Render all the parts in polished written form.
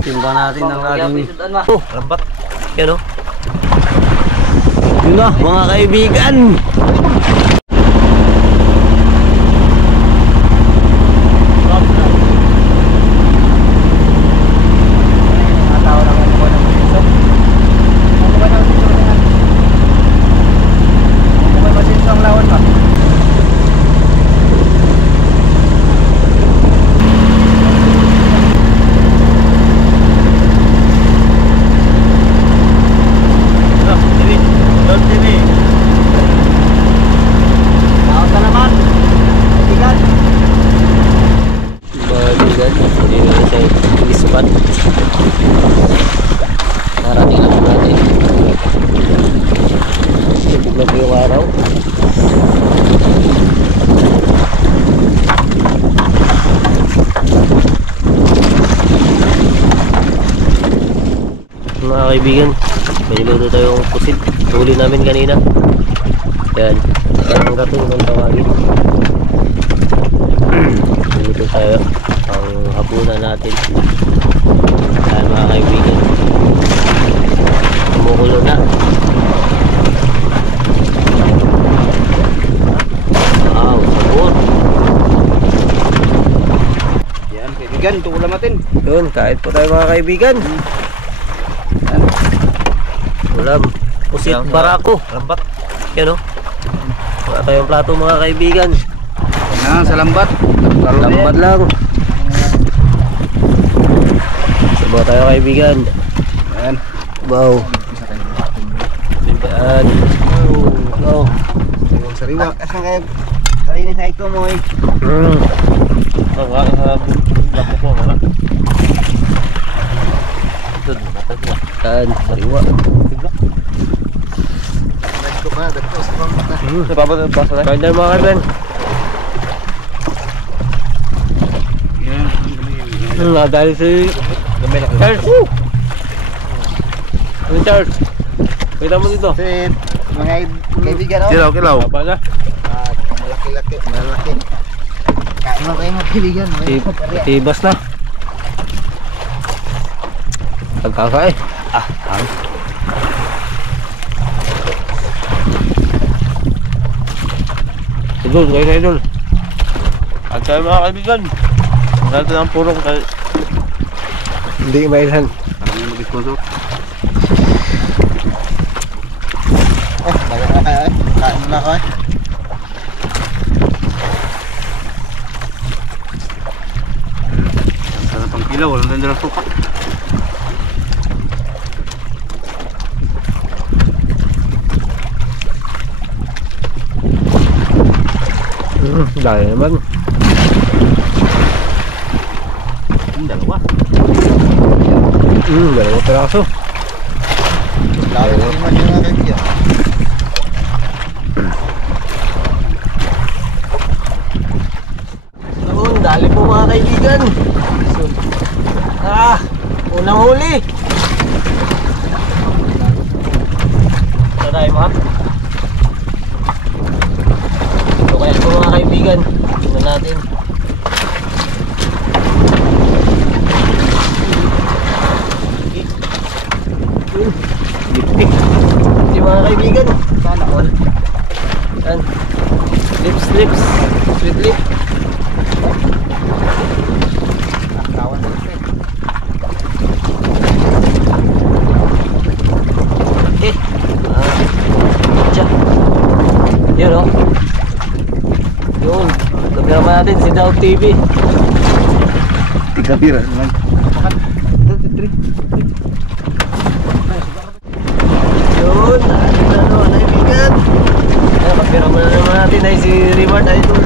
Timba natin ang ating lambat. Yan o. Yun na mga kaibigan. Narating lang natin. Buglag yung araw. Mga kaibigan, may niluto tayong pusit. Huli namin kanina. Yan, ang gatong ng tawagin. Niluto tayo ang hapunan natin. Yan mga kaibigan, kumukulo na. Wow, sabon. Yan kaibigan, ito ulam natin. Yun, kahit po tayo mga kaibigan. Ulam, pusit barako. Lambat. Yan o. Wala tayong plato mga kaibigan. Yan, sa lambat. Lambat lang. Sabaw tayo kaibigan. Yan. Wow. Yan. Wow. Sariwa. Asan kayo? Kalinis na ito mo eh. Wala sa lapo ko. Wala. Yan. Sariwa. Kain tayo mga kaibigan. Dahil si Charles. Ano Charles? Kita mo dito. Mga kaibigan oh. Kilaw, kilaw. Apa na? Malaki-laki. Malaki. Kain mo kayo mga kaibigan. Tibas na. Pagkakain. Idol, kayo na idol. At tayo mga kaibigan. Natin ang purong kayo. Hindi mailhan. Ano yung mag-sponsor? Bago na kayo eh. Kain mo na kayo eh. Ang sarap ang kilaw. Walang tanda ng suka. Dahil naman. Dalawa. Dalawang piraso. Lalo naman yung mga kaibigan. Doon, dali po mga kaibigan. Unang huli. Taray mo ha. So kaya po mga kaibigan, tingnan natin. Lipstick. Hindi mga kaibigan. Sana all. Yan. Lips. Sweet lip. Kawan na ito eh. Diyan. Yun o. Yun. Kameraman natin si Daw TV. Tigapira naman. Yun. Naibigan. Ayan, kameraman naman natin ay si Reward Idol.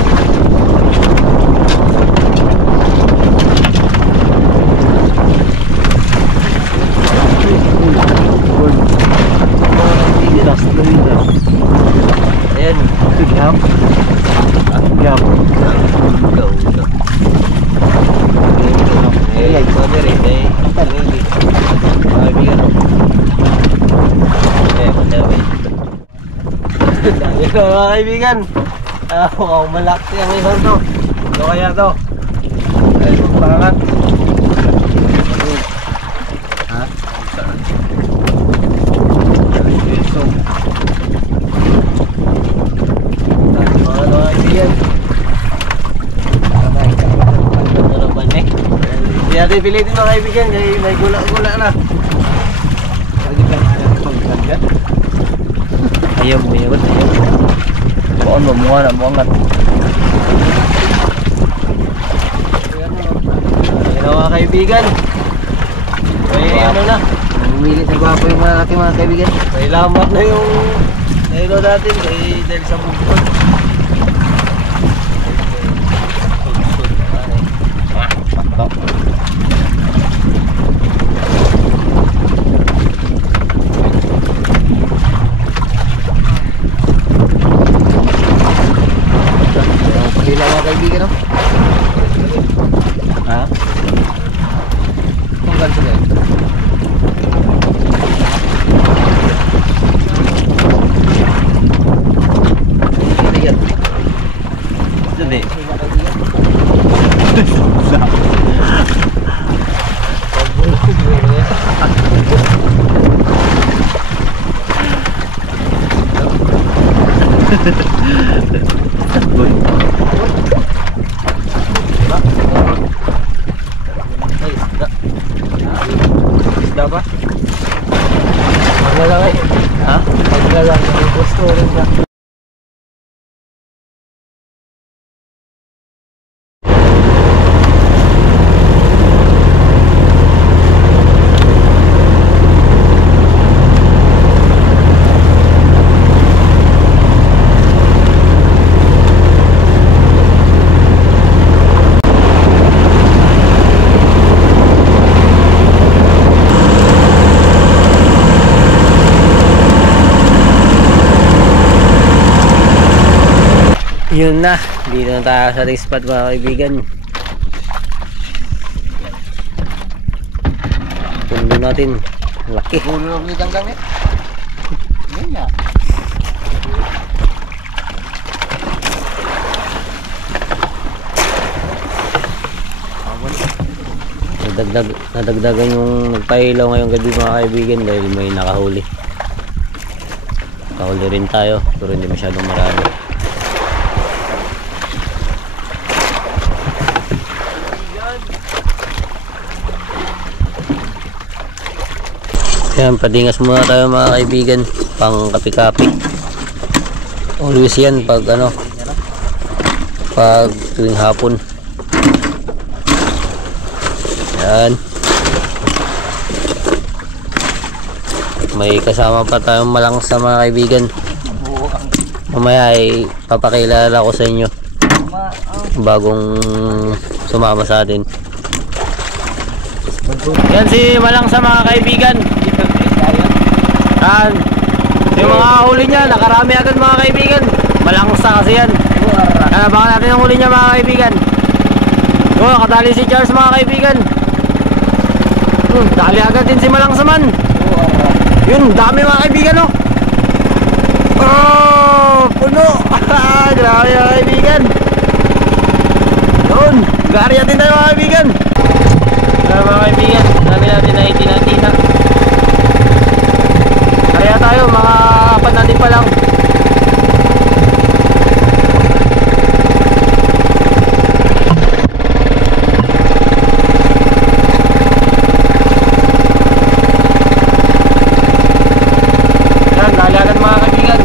Ayan. Tigap. Tigap. Ayan, sabi rin. Kaibigan o. Ayan, sabi. Dahil mga kaibigan. Mukhang malaki ang isang to. Ito kaya to. Ay, magpangat. Ha? Peso. Mga kaibigan. Narapan eh. Hindi natin pilitin mga kaibigan. Kaya may gula-gula na. Ayaw mo yagot. Bukan mo mga na mga. Mga kaibigan. May ano na. Namimili sa gwapo yung malaki mga kaibigan. May lamat na yung nailo natin dahil sa bukod. Patok. Palila mga kaibigan, no? Ha? Tunggal sila yun. Kaibigan. Hindi. Isda ba? Maglalang eh. Ha? Maglalang. Gusto rin na. Yun na, dito na tayo sa race spot mga kaibigan. Pundo natin, laki. Bulong ni Ganggang eh. Yan na. Nadagdagan yung nagpahilaw ngayong gabi mga kaibigan dahil may nakahuli. Nakahuli rin tayo pero hindi masyadong marami. Yan, padingas muna tayo mga kaibigan, pang kapi-kapi. Always yan pag ano, pag tuwing hapon. Yan. May kasama pa tayong malangsa mga kaibigan. Mamaya ay papakilala ko sa inyo bagong sumama sa atin. Yan si Malangsa mga kaibigan. Yan. Yung mga huli niya, nakarami agad mga kaibigan. Malangsa kasi yan. Yan, abangan natin ang huli niya mga kaibigan. Oh, katali si Charles mga kaibigan. Dali agad din si Malangsa man. Yun, dami mga kaibigan oh. Oh, puno. Grabe mga kaibigan. Yun, gari natin tayo mga kaibigan. Mga kaibigan, dami natin na itina-tina. Kaya tayo, mga apat natin pa lang. Yan, dalagan mga kaibigan.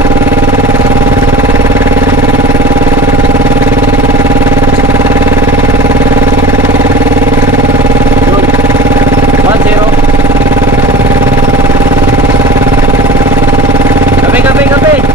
Kape, kape, kape.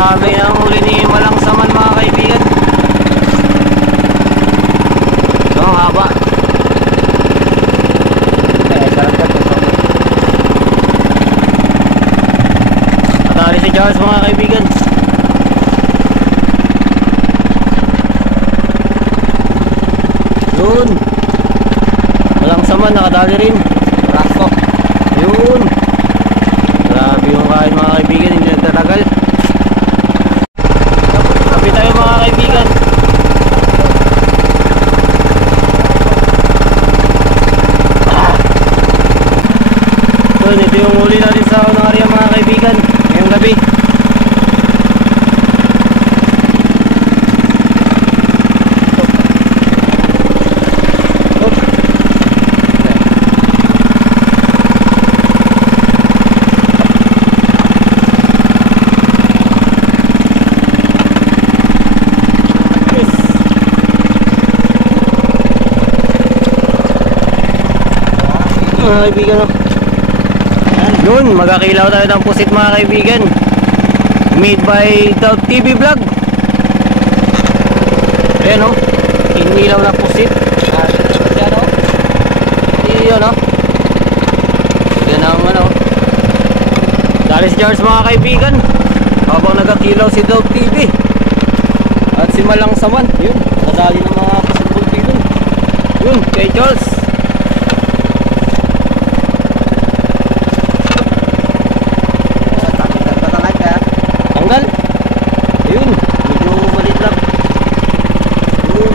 dami ng huli ni Malangsaman mga kaibigan. So, ang haba. Natali si Charles mga kaibigan. Yun. Malangsaman nakadali rin. Rasto. Yun. Grabe yung kain mga kaibigan, hindi nagtatagal. Kapit tayo mga kaibigan. So, ito yung huli natin sa unang area mga kaibigan ngayong gabi. Mga kaibigan, no? Yun, magkakilaw tayo ng pusit mga kaibigan, made by Daut TV Vlog. Ayan, no? Inilaw na pusit. Yan, no? Yan, no? Yan ang ano, Dallas Jars mga kaibigan, habang nagkakilaw si Daut TV at si Malangsaman. Yun, nadali ng mga pusit dito. Yun, kay Charles. Tanggal. Ayun, medyo malit lang. Yun.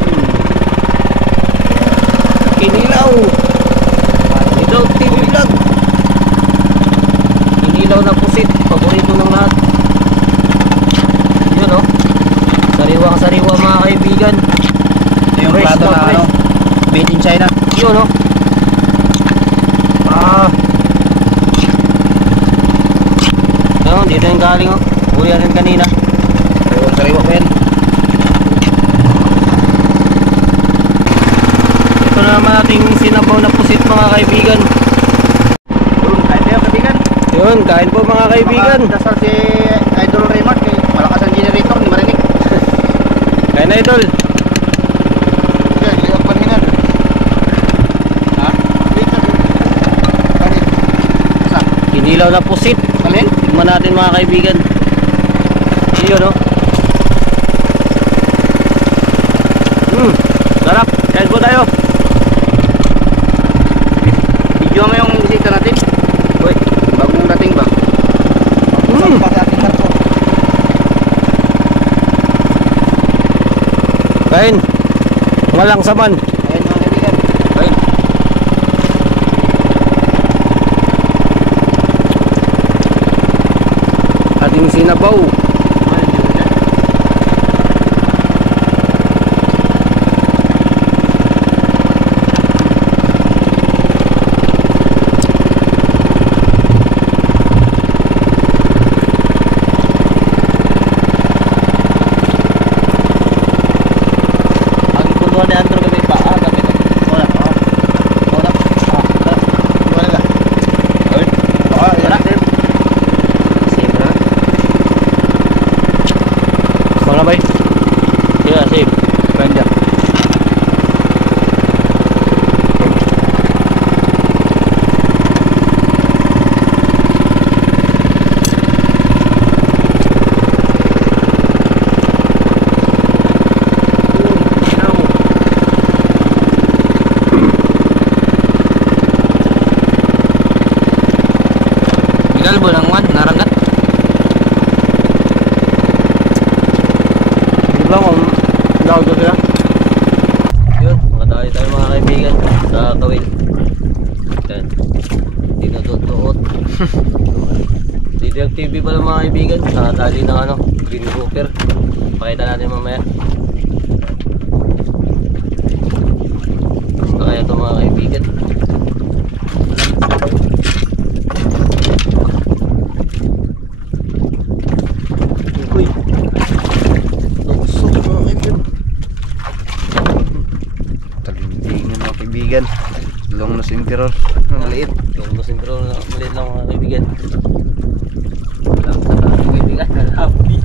Kinilaw. Ito TV Vlog. Kinilaw na pusit, paborito ng lahat. Yun, oh. Sariwang sariwa mga kaibigan. Yung plato na ano, made in China. Yun, oh. Ayun, dito yung galing, oh. Huli rin kanina. Sariwa pa yan. Ito na naman ating sinabaw na pusit mga kaibigan. Yun, kain tayo kaibigan. Yun, kain po mga kaibigan. Dasal si Idol Raymart kay malakas ang generator ni Marinig. Kain na, Idol. Okay, liwag panhinan. Ha? Kanin. Saan? Kinilaw na pusit. Kalin? Tignan natin mga kaibigan. Yun, no? Sarap. Kain po tayo. Video mo yung bisita natin. Uy, Bagong dating ba? Pa sa ating karto. kain. Malangsaman. Ayan mga kaibigan. Kain. Ating sinabaw. Tuwa na andro gabi pa. Gabi to. Wala. Wala. Wala ka. Ayun. Wala. Save na. Wala ba? Yeah, save. Banda. Galbo lang man, narangat. Hindi ba kung lawag na sila? Yun, makadali tayo mga kaibigan sa kawil. Yan. Tinututuot. DDL TV pala mga kaibigan. Nakadali ng ano, green grouper. Pakita natin mamaya. Kaya ito mga kaibigan. Uy. Luksok mga kaibigan. Talintingan mga kaibigan. Long nose emperor. Maliit. Yung kusing pero maliit lang mga kaibigan. Lang sa tayo kaibigan. Nalabi.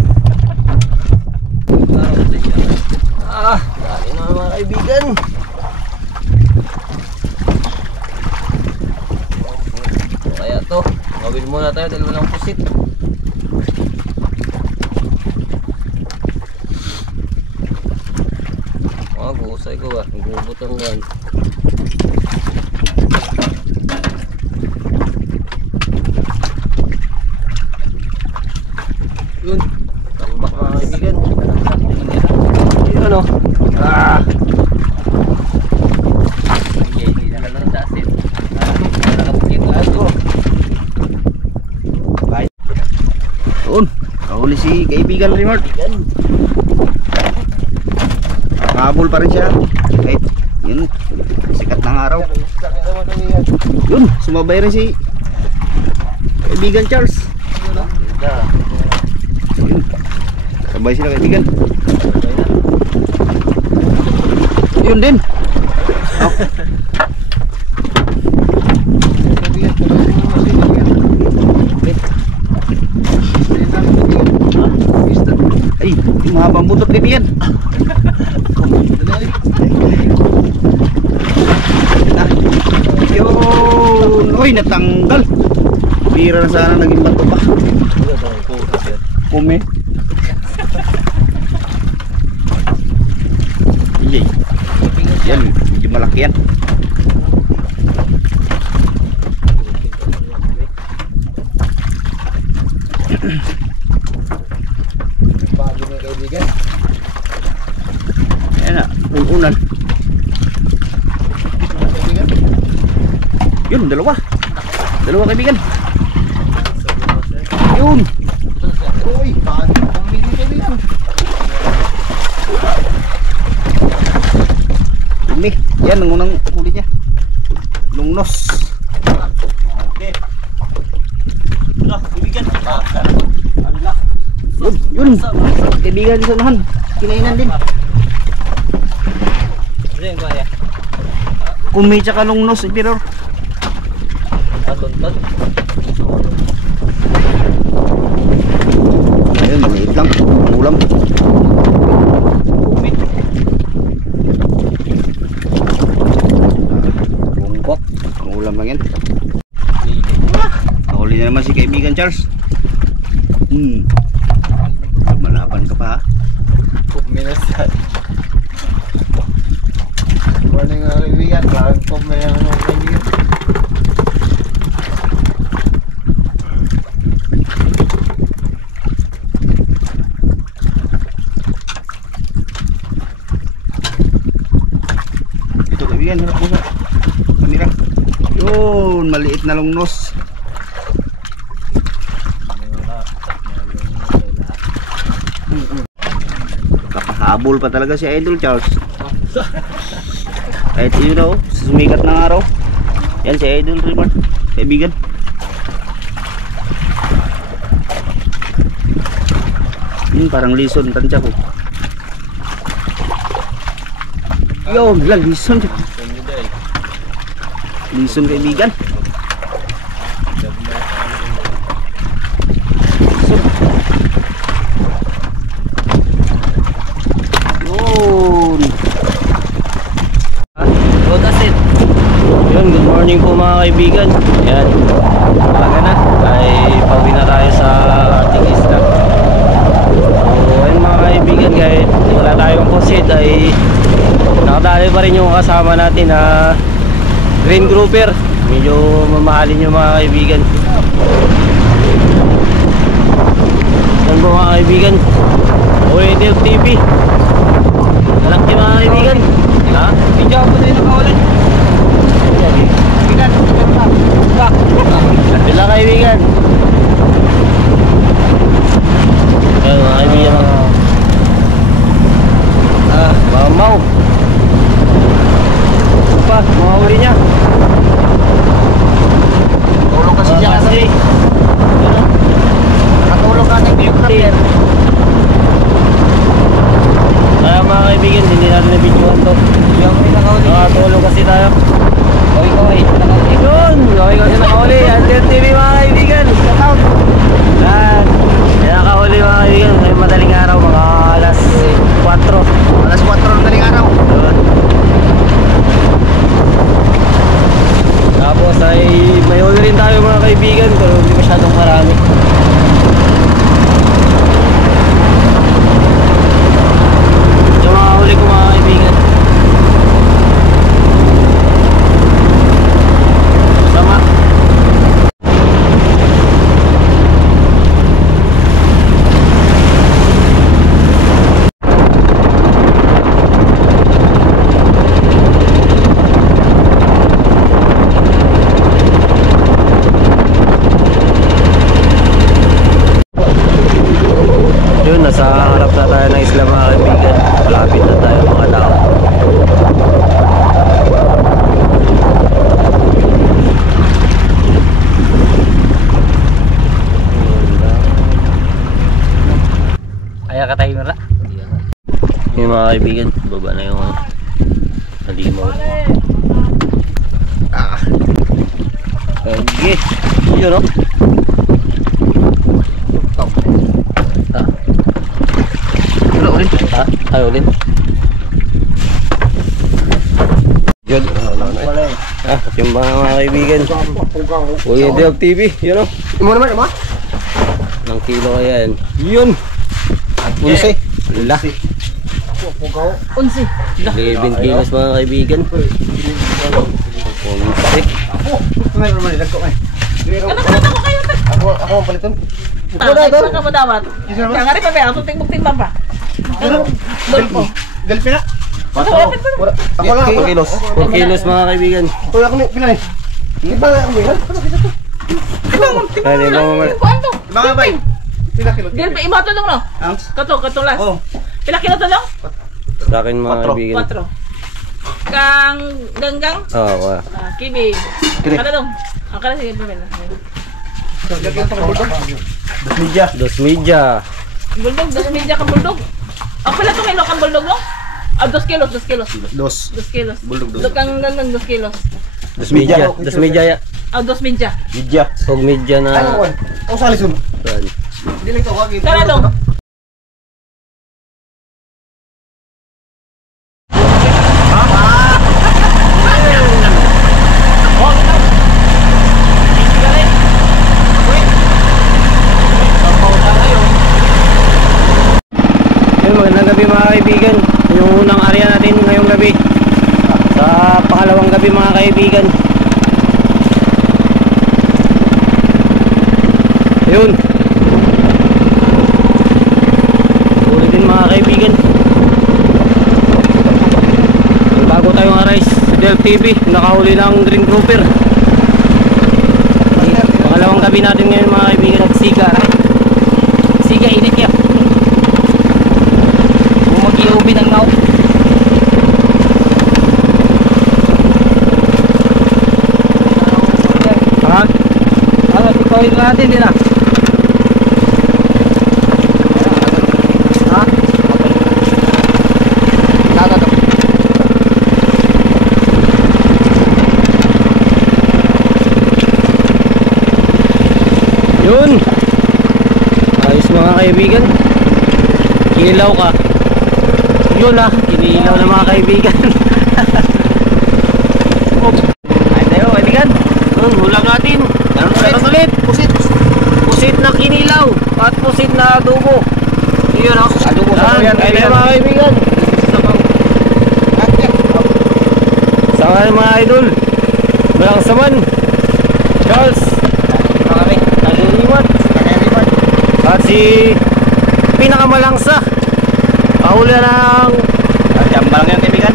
Wala tayo, dalawa lang pusit. Gusay ko ah, gubutang yan. Yun, tambak mga kaibigan. Yun o. Ah! Hindi na lang sa asin. Doon, kahuli si kaibigan Rimart. Habol pa rin siya. Kahit yun, sikat ng araw. Yun, sumabay rin si kaibigan Charles. Yun, sabay sila kaibigan. Yun din. Oh. Ay, yung mahabang butot kaibigan. Yun, uy, natanggal. Bira na sana naging bato pa. Kume. Iya. Yan, medyo malaki yan. Bago mga kaibigan. Ayan na, unan. Yun, dalawa. Dalawa kaibigan. Yun. Uy, paano pamili kaibigan? Ini, yan ang unang huli niya. Lungnos. Okay. Lah, kaibigan. Allah. Yun. Kaibigan sa unahan. Kinainan din. Ano ba ya? Kumi tsaka lungnos, pero Tonton. ayun, maliit lang. Ulam. Bumit. Bungkok. Ang ulam lang yan. Nahuli na naman si kaibigan Charles. Malaban ka pa ha. Minasan. Morning mga kaibigan. Parang po may ano kaibigan. Ito kaibigan, harap mo sa kamera. Yun, maliit na lungnos. Kapahabol pa talaga si Idol Charles. Kahit yun daw, sumikat ng araw. Yan si Idol Rimart, kaibigan. Yun, parang lison, tansya ko. Yun, lang lison. Lison kaibigan. Yun. Oh, that's it. Yun, good morning po mga kaibigan. Yan, umaga na. Ay pauwi na tayo sa ating isla. So ayun mga kaibigan, kahit wala tayong pusit ay nakadali pa rin yung kasama natin na green grouper. Medyo mamahalin yung mga kaibigan. Yan po mga kaibigan, OEDF TV. Malaki mga kaibigan. Ha? Video ako na yung nakaulit. Kaibigan, Bila kaibigan. Yan mga kaibigan. Mamaw. Ano pa? Mga huli niya. tulong kasi siya kasi. Nakatulong ka ng biographer. Kaya mga kaibigan, hindi natin na-videoan to. Yung may nakaulit. Nakatulong kasi tayo. Koy, nakaulit. Yun! Okay kasi nakahuli. Anthem TV mga kaibigan. Yan. Yan nakahuli mga kaibigan. Ngayong madaling araw, mga alas 4. Alas 4 ng daling araw. Yun. Tapos ay may huli rin tayo mga kaibigan. Pero hindi masyadong marami. Yun, nasa harap na tayo ng isla mga kaibigan. Malapit na tayo mga tao. Ayaw ka tayo mara. Yung mga kaibigan, baba na yung halimaw. Okay. Yun o. Ulit. Ha? Ay, ulit. Yun. Yung mga kaibigan. Uy, Delp TV. Yun o. Imo naman, imo? Nang kilo kaya yan. Yun. Unsi. Wala. 11 kilos mga kaibigan. Unsi. Ngayon naman, ilagko eh. Ako ang paliton. Saan ka mo dapat? Kaya nga rin pa ba? Ako timbang-timbang pa. Dolpo. Delpina? Ako lang, 4 kilos. 4 kilos mga kaibigan. Uy, ako ni, pila eh. Hindi ba ako bilang? Ay, di ba mamaya? Kuanto? Mga bay. Pila kilo? Dil pa imato lang no? Ounce? Katulas. Oh. Pila kilo to lang? Sa akin mga kaibigan. 4. Kang ganggang? Oo, wala. Kibi. Kibi. Kada dong. Ang kada sige pamela. Media. Dos media. Buldog, 2 media kang buldog. Ang pala to kilo kang buldog no? 2 kilos, 2 kilos. 2 kilos. Buldog, dos. Dog kang ganggang 2 kilos. Dos media. Dos media ya. 2 media. Media. Huwag media na. Ano kon? O sa lisun. Yan. Dili to wag. Kada dong. Yun, magandang gabi mga kaibigan. Yung unang area natin ngayong gabi. Sa pangalawang gabi mga kaibigan. Yun. Ulit din mga kaibigan. May bago tayong arise. Delp TV. Nakahuli ng green grouper. Pangalawang gabi natin ngayon mga kaibigan. Nagsiga. Siga, init yan. Mag-iubi ng ngaw. Ha? Ano, tikawin natin din ah. Ha? Nada to. Yun. Ayos mga kaibigan. Kilaw ka. Yun ah, kinilaw ng mga kaibigan. Ay tayo kaibigan. Hulang natin. Ganun ulit. Pusit na kinilaw at pusit na adobo. Yun ah. Adobo sa yan, Ay tayo mga kaibigan. Sa mga idol. Walang saman. Charles. Tagaliwat. At si pinakamalangsa. Kahuli ng Jambal lang yan, kaibigan.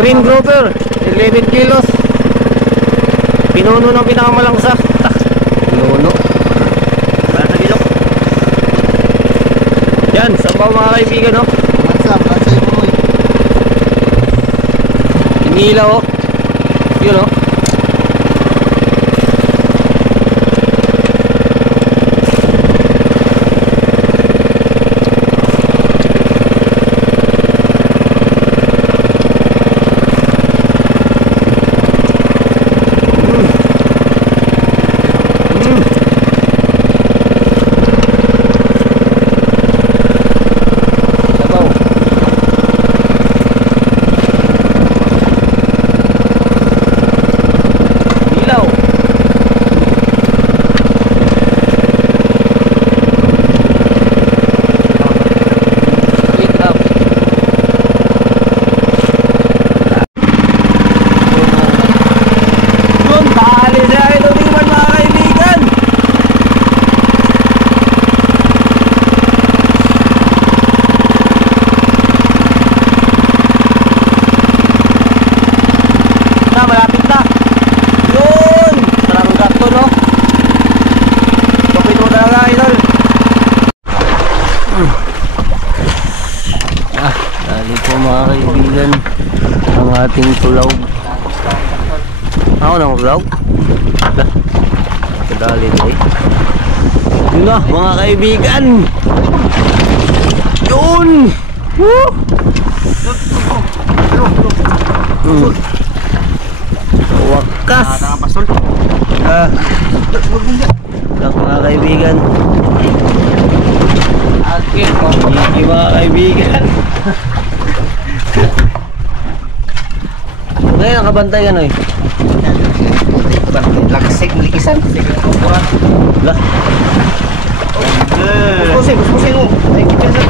green grouper 11 kilos. Pinuno ng pinakamalangsa. Pinuno. Para sa bilog. Yan, sabaw mga kaibigan no. Mansa yung bumoy. Inilaw oh. Yun oh. Dali po mga kaibigan ang ating tulaw. Ako nang tulaw? Kadali na eh. Yun na mga kaibigan. Yun! Woo! Wakas! Lak mga kaibigan. Hindi mga kaibigan. Ngayon nakabantay ka no eh. Laksik, likisan. Lah. Pusing mo. Ay, kipiasan.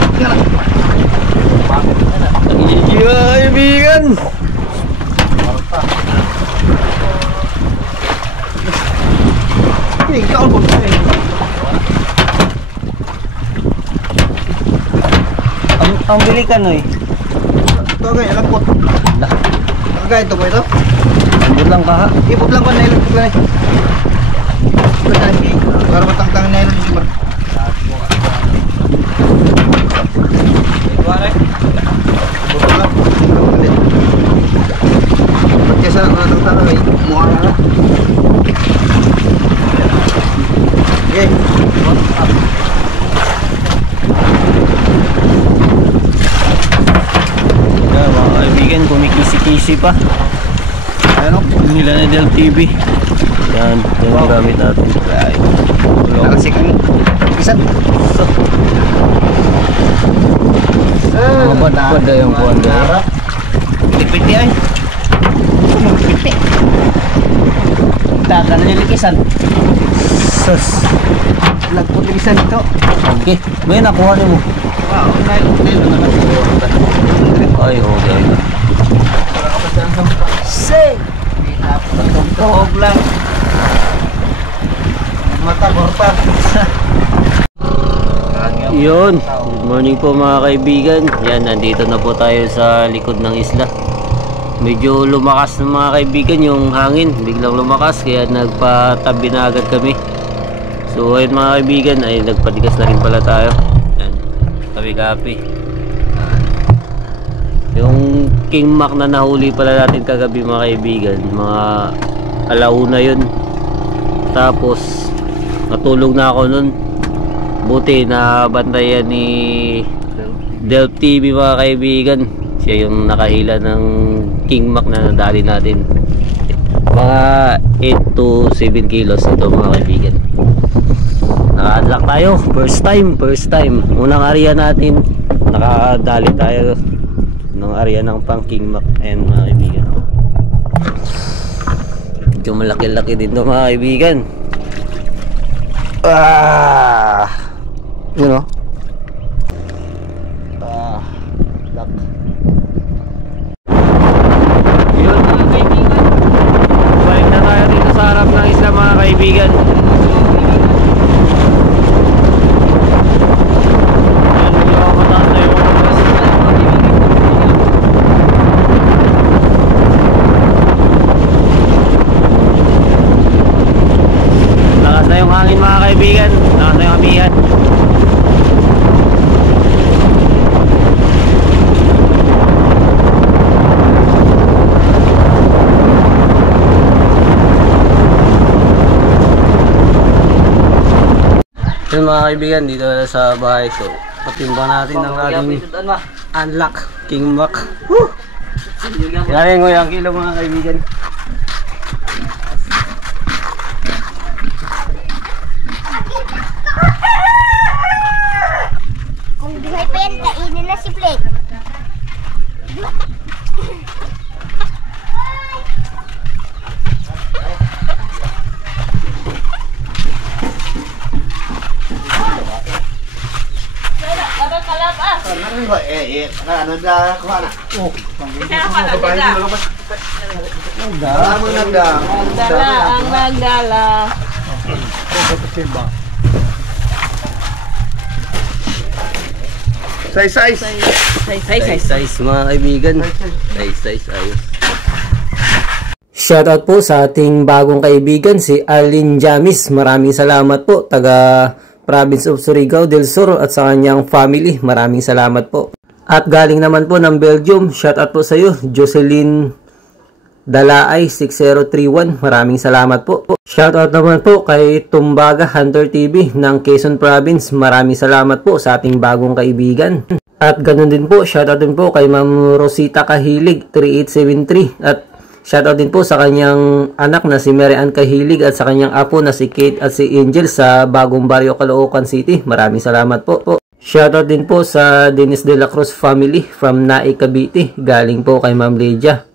Hindi mga kaibigan. Ikaw po. Ang bili ka no eh. Ito agay, alam po. Lah. Agay, ito po ito. Andun lang ka ha. Ipot lang ko na ilang paglanay. Para matangtang na ilang iba. Ipot lang. Pagkasa lang matangtang na mukha na lang. Okay. Yeah, mga kaibigan, kumikisi-kisi pa. Ayan o. Nila na Del TV. Yan, yung gamit natin. Laksik ang likisan. Mabad-bad na yung kuwan doon. Piti ay. Piti. Tagal na yung likisan. Sus. Lagpot likisan ito. Okay. May nakuha niyo mo. Wow, nail na lang. Ay, okay. Say! Pagkong lang. Mata borpa. Yun. Good morning po mga kaibigan. Yan, nandito na po tayo sa likod ng isla. Medyo lumakas na mga kaibigan yung hangin. Biglang lumakas kaya nagpatabi na agad kami. So ayun mga kaibigan, ay nagpatigas na rin pala tayo. Yan. Kapi-kapi. Yung King Mac na nahuli pala natin kagabi mga kaibigan, mga alauna yun. Tapos natulog na ako nun. Buti na bantayan ni Del TV mga kaibigan. Siya yung nakahila ng King Mac na nadali natin. Mga 8 to 7 kilos ito mga kaibigan. Naka-unlock tayo. First time. Unang area natin. Nakadali tayo ng area ng pang King Mac. Ayan mga kaibigan. Medyo malaki-laki din ito mga kaibigan. You know. Lock. Yun mga kaibigan. Balik na tayo dito sa harap ng isla mga kaibigan. Lakas na yung hangin mga kaibigan. Lakas na yung amihan. Yun mga kaibigan, dito na sa bahay. So, patimbang natin ang ating unlock King Mac. Yan yung ang kilo mga kaibigan. Kung buhay pa yan, kainin na si Blake. Ano na kuha na? Ang nagdala. Size mga kaibigan. Size ayos. Shoutout po sa ating bagong kaibigan si Alin Jamis. Maraming salamat po. Taga Province of Surigao del Sur at sa kanyang family. Maraming salamat po. At galing naman po ng Belgium, shoutout po sa iyo, Jocelyn Dalaay 6031. Maraming salamat po. Shoutout naman po kay Tumbaga Hunter TV ng Quezon Province. Maraming salamat po sa ating bagong kaibigan. At ganun din po, shoutout din po kay Ma'am Rosita Kahilig 3873. At shoutout din po sa kanyang anak na si Mary Ann Kahilig at sa kanyang apo na si Kate at si Angel sa Bagong Barrio, Caloocan City. Maraming salamat po. Shoutout din po sa Dennis De La Cruz family from Nae, Cavite. Galing po kay Ma'am Lydia.